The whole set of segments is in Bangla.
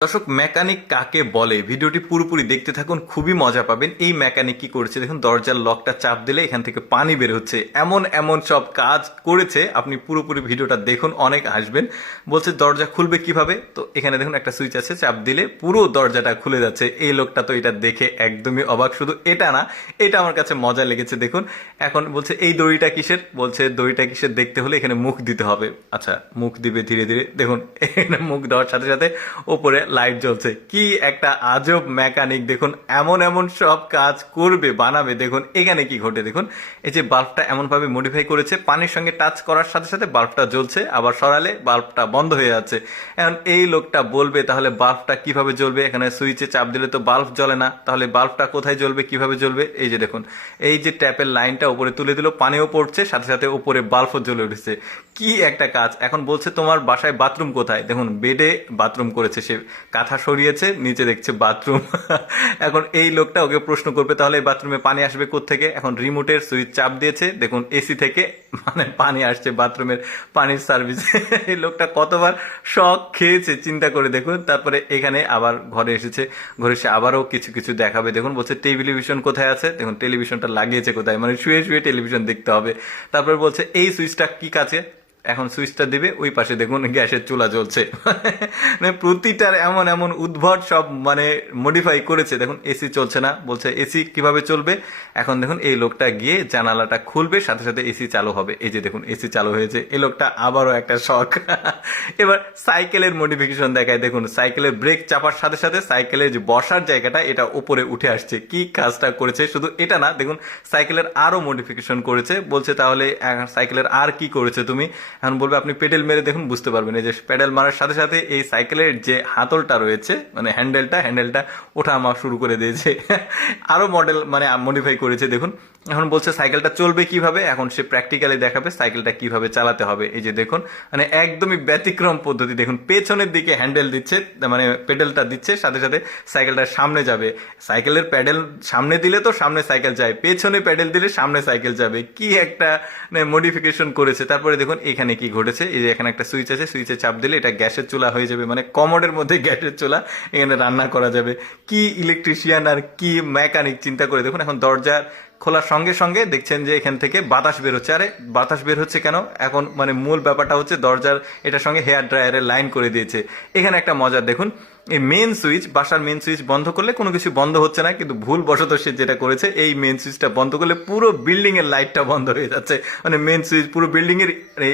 দর্শক, মেকানিক কাকে বলে ভিডিওটি পুরোপুরি দেখতে থাকুন, খুবই মজা পাবেন। এই মেকানিক কি করেছে দেখুন, দরজার লকটা চাপ দিলে এখান থেকে পানি বের হচ্ছে, এমন এমন সব কাজ করেছে। আপনি পুরোপুরি ভিডিওটা দেখুন, অনেক হাসবেন। বলছে দরজা খুলবে কিভাবে, তো এখানে দেখুন একটা সুইচ আছে, চাপ দিলে পুরো দরজাটা খুলে যাচ্ছে। এই লোকটা তো এটা দেখে একদমই অবাক। শুধু এটা না, এটা আমার কাছে মজা লেগেছে। দেখুন এখন বলছে এই দড়িটা কিসের, বলছে দড়িটা কিসের দেখতে হলে এখানে মুখ দিতে হবে। আচ্ছা, মুখ দিবে ধীরে ধীরে। দেখুন এখানে মুখ দেওয়ার সাথে সাথে ওপরে লাইট জ্বলছে। কি একটা আজব মেকানিক! দেখুন এমন এমন সব কাজ করবে, বানাবে। দেখুন এখানে কি ঘটে, দেখুন এই যে বাল্বটা এমন ভাবে মডিফাই করেছে, পানির সঙ্গে টাচ করার সাথে সাথে বাল্বটা জ্বলছে, আবার সরালে বাল্বটা বন্ধ হয়ে যাচ্ছে। এখন এই লোকটা বলবে তাহলে বাল্বটা কিভাবে জ্বলবে। এখানে সুইচে চাপ দিলে তো বাল্ব জ্বলে না, তাহলে বাল্বটা কোথায় জ্বলবে, কিভাবে জ্বলবে। এই যে দেখুন, এই যে ট্যাপের লাইনটা উপরে তুলে দিল, পানিও পড়ছে, সাথে সাথে উপরে বাল্বও জ্বলে উঠেছে। কি একটা কাজ! এখন বলছে তোমার বাসায় বাথরুম কোথায়। দেখুন বেডে বাথরুম করেছে সে, কাঁথা সরিয়েছে, নিচে দেখছে বাথরুম। এখন এই লোকটা ওকে প্রশ্ন করবে তাহলে এই বাথরুমে পানি আসবে কোত্থেকে। এখন রিমোটের সুইচ চাপ দিয়েছে, দেখুন এসি থেকে মানে পানি আসছে বাথরুমের পানির সার্ভিস। এই লোকটা কতবার শক খেয়েছে চিন্তা করে দেখুন। তারপরে এখানে আবার ঘরে এসেছে, ঘরে এসে আবারও কিছু কিছু দেখাবে। দেখুন বলছে টেলিভিশন কোথায় আছে, দেখুন টেলিভিশনটা লাগিয়েছে কোথায়, মানে শুয়ে শুয়ে টেলিভিশন দেখতে হবে। তারপর বলছে এই সুইচটা কি কাছে, এখন সুইচটা দিবে, ওই পাশে দেখুন গ্যাসের চুলা জ্বলছে। মানে প্রতিটার এমন এমন উদ্ভট সব মানে মডিফাই করেছে। দেখুন এসি চলছে না, বলছে এসি কিভাবে চলবে। এখন দেখুন এই লোকটা গিয়ে জানালাটা খুলবে, সাথে সাথে এসি চালু হবে। এই যে দেখুন এসি চালু হয়েছে। এই লোকটা আবারও একটা শখ। এবার সাইকেলের মডিফিকেশন দেখায়। দেখুন সাইকেলের ব্রেক চাপার সাথে সাথে সাইকেলের যে বসার জায়গাটা এটা উপরে উঠে আসছে। কি কাজটা করেছে! শুধু এটা না, দেখুন সাইকেলের আরো মডিফিকেশন করেছে। বলছে তাহলে সাইকেলের আর কি করেছে তুমি। এখন বলবে আপনি পেডেল মেরে দেখুন, বুঝতে পারবেন। এই যে পেডেল মারার সাথে সাথে এই সাইকেলের যে হাতলটা রয়েছে, মানে হ্যান্ডেলটা ওঠা আমার শুরু করে দিয়েছে। আরো মডেল মানে মডিফাই করেছে। দেখুন এখন বলছে সাইকেলটা চলবে কিভাবে, এখন সে প্র্যাকটিক্যালি দেখাবে সাইকেলটা কিভাবে চালাতে হবে। এই যে দেখুন, মানে একদমই ব্যতিক্রম পদ্ধতি। দেখুন পেছনের দিকে হ্যান্ডেল দিচ্ছে, মানে পেডেলটা দিচ্ছে, সাথে সাথে সাইকেলটা সামনে যাবে। সাইকেলের প্যাডেল সামনে দিলে তো সামনে সাইকেল যায়, পেছনে প্যাডেল দিলে সামনে সাইকেল যাবে। কি একটা মডিফিকেশন করেছে। তারপরে দেখুন এখানে কি ঘটেছে, এই যে এখানে একটা সুইচ আছে, সুইচে চাপ দিলে এটা গ্যাসের চুলা হয়ে যাবে, মানে কমোডের মধ্যে গ্যাসের চুলা, এখানে রান্না করা যাবে। কি ইলেকট্রিশিয়ান আর কি মেকানিক চিন্তা করে দেখুন। এখন দরজার খোলার সঙ্গে সঙ্গে দেখছেন যে এখান থেকে বাতাস বের হচ্ছে। আরে বাতাস বের হচ্ছে কেন, এখন মানে মূল ব্যাপারটা হচ্ছে দরজার এটার সঙ্গে হেয়ার ড্রায়ারের লাইন করে দিয়েছে। এখানে একটা মজার দেখুন, এই মেন সুইচ, বাসার মেন সুইচ বন্ধ করলে কোনো কিছু বন্ধ হচ্ছে না, কিন্তু ভুল বশত সে যেটা করেছে, এই মেন সুইচটা বন্ধ করলে পুরো বিল্ডিং এর লাইটটা বন্ধ হয়ে যাচ্ছে। মানে মেন সুইচ, পুরো বিল্ডিং এর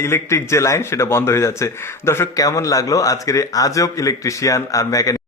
ইলেকট্রিক যে লাইন সেটা বন্ধ হয়ে যাচ্ছে। দর্শক কেমন লাগলো আজকের এই আজব ইলেকট্রিশিয়ান আর মেকানিক।